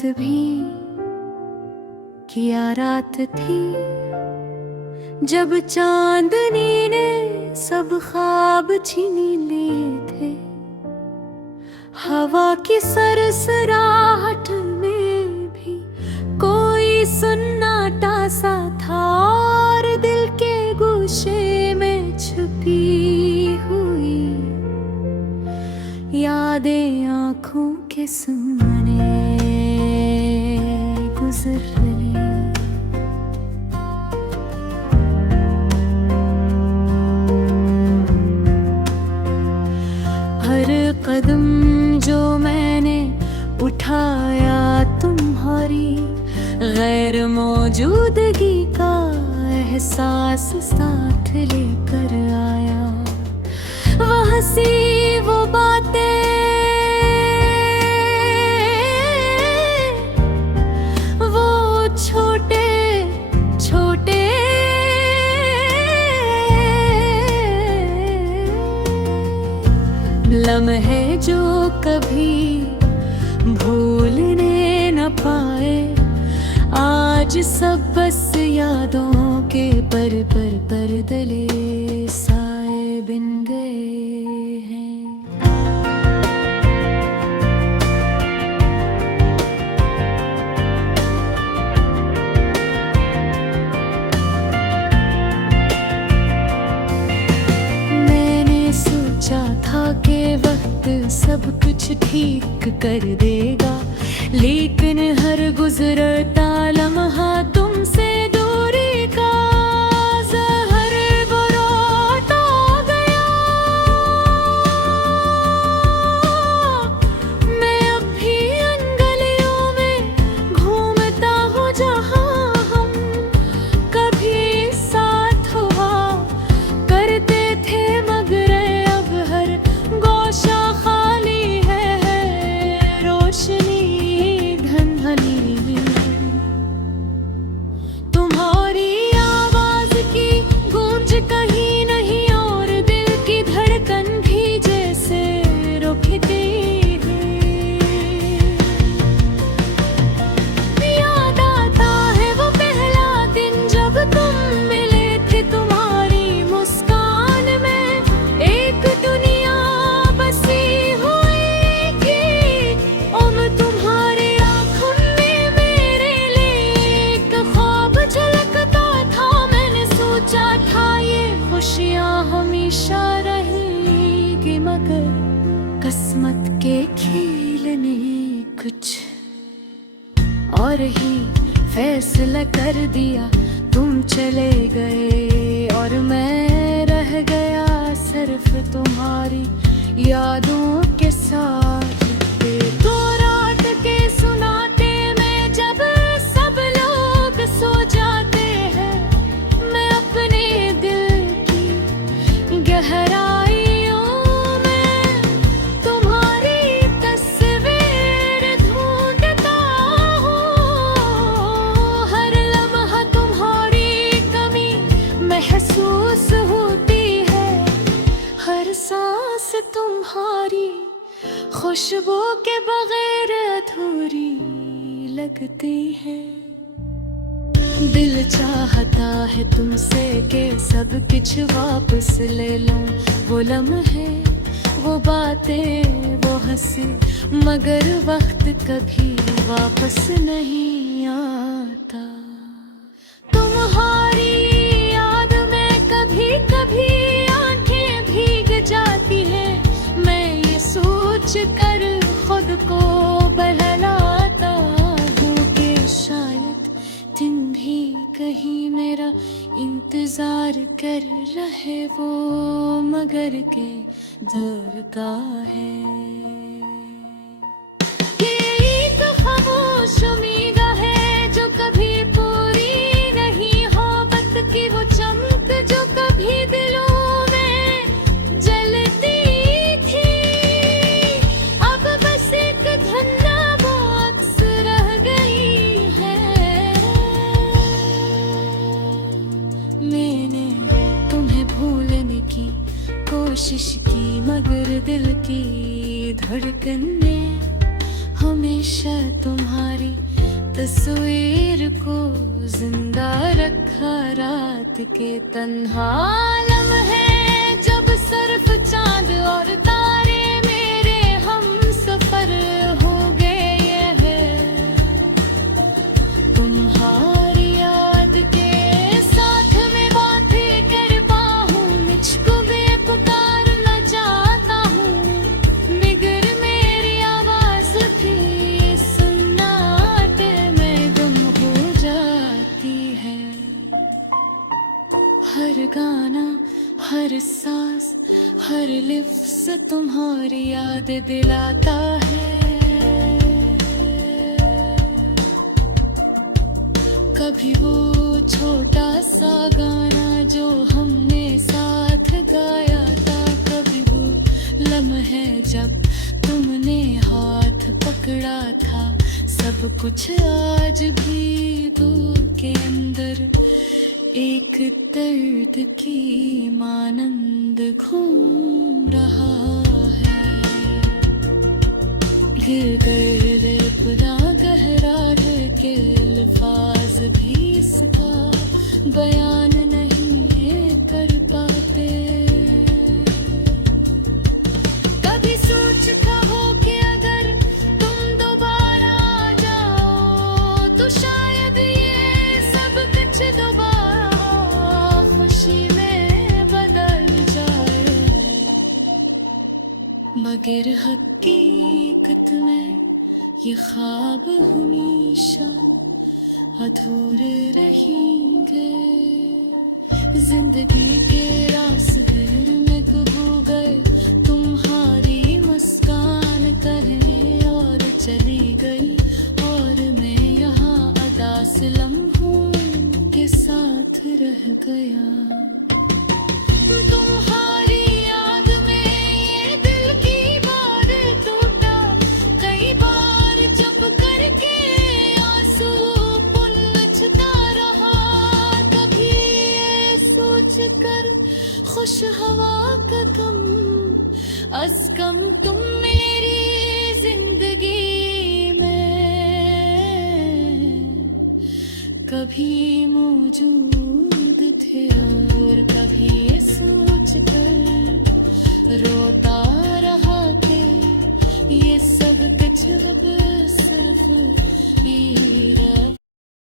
रात भी क्या रात थी जब चांदनी ने सब ख्वाब छीन लिए थे। हवा की सरसराहट में भी कोई सन्नाटा सा था और दिल के गोशे में छुपी हुई यादें आँखों के सामने गुजर रही। हर कदम जो मैंने उठाया तुम्हारी गैर मौजूदगी का एहसास साथ लेकर आया। वो हंसी वो बातें वो छोटे छोटे लम्हे जो कभी भूलने न पाए, आज सब बस यादों के पर दले साए बिन गए हैं। मैंने सोचा था कि वक्त सब कुछ ठीक कर देगा, लेकिन हर गुजरता लम्हा तुमसे दूरी का जहर बुराता गया। मैं अब भी उन गलियों में घूमता हूँ जहाँ हम कभी साथ हुआ करते थे, मगर अब हर गोशा खाली है, रोशनी तुम्हारी आवाज की गूंज कहीं नहीं और दिल की धड़कन भी जैसे रुकती है। याद आता है वो पहला दिन जब तुम मिले थे, तुम्हारी मुस्कान में एक दुनिया बसी हुई थी। तुम्हारी आँखों में मेरे लिए एक ख्वाब झलकता था। मैंने सोचा था ये खुशियाँ हमेशा रहेंगी, मगर किस्मत के खेल ने कुछ और ही फैसला कर दिया। तुम चले गए और मैं रह गया सिर्फ तुम्हारी यादों के साथ। तो रात के सुनाते में जब सब लोग सो जाते हैं, मैं अपने दिल की गहराइयों में तुम्हारी तस्वीर ढूंढता हूँ। हर लम्हा तुम्हारी कमी महसूस होती है, हर सांस तुम्हारी खुशबू के बगैर अधूरी लगती है। दिल चाहता है तुमसे कि सब कुछ वापस ले लूं, वो लम्हे वो बातें वो हंसी, मगर वक्त कभी वापस नहीं आता। तुम्हारी याद में कभी कभी आंखें भीग जाती हैं, मैं ये सोच कर खुद को बहलाता हूँ कि शायद तुम भी कहीं मेरा इंतजार कर रहे वो, मगर के दर का है। ये एक खामोश उम्मीद है जो कभी पूरी नहीं हो, वक्त की वो चमक जो कभी दिलों कोशिश की, मगर दिल की धड़कन ने हमें हमेशा तुम्हारी तस्वीर को जिंदा रखा रात के तन्हा लम्हे जब सिर्फ चांद और तारे मेरे हम सफर हो गए ये है तुम्हारी याद के साथ में बातें कर पाऊं मुझको बेपुकार न जाता हूँ बिगर मेरी आवाज भी सुनाते में गुम हो जाती है हर गाना हर सांस हर लिफ्स तुम्हारी याद दिलाता है कभी वो छोटा सा गाना जो हमने साथ गाया था कभी वो लम्हे जब तुमने हाथ पकड़ा था सब कुछ आज भी दिल के अंदर एक दर्द की मानंद घूम रहा है गिर कर अपना गहरा के अल्फाज भी इसका बयान नहीं कर पाते कभी सोचता हो कि अगर तुम दोबारा आ जाओ तो शायद ये सब कुछ दोबारा खुशी में बदल जाए मगर हकीकत में ये ख्वाब हमेशा अधूरे रहेंगे जिंदगी के रास्ते में कबू गए तुम्हारी मुस्कान करने और चली गई और मैं यहाँ अदास लम्हों के साथ रह गया तुम्हारी याद में ये दिल की बार टूटा कई बार चुप करके आंसू पुलचता रहा कभी ये सोच कर खुश हवा का कम अज कम तुम मेरी जिंदगी में कभी मौजूद थे और कभी ये सोच कर रोता रहा कि ये सब कुछ अब सिर्फ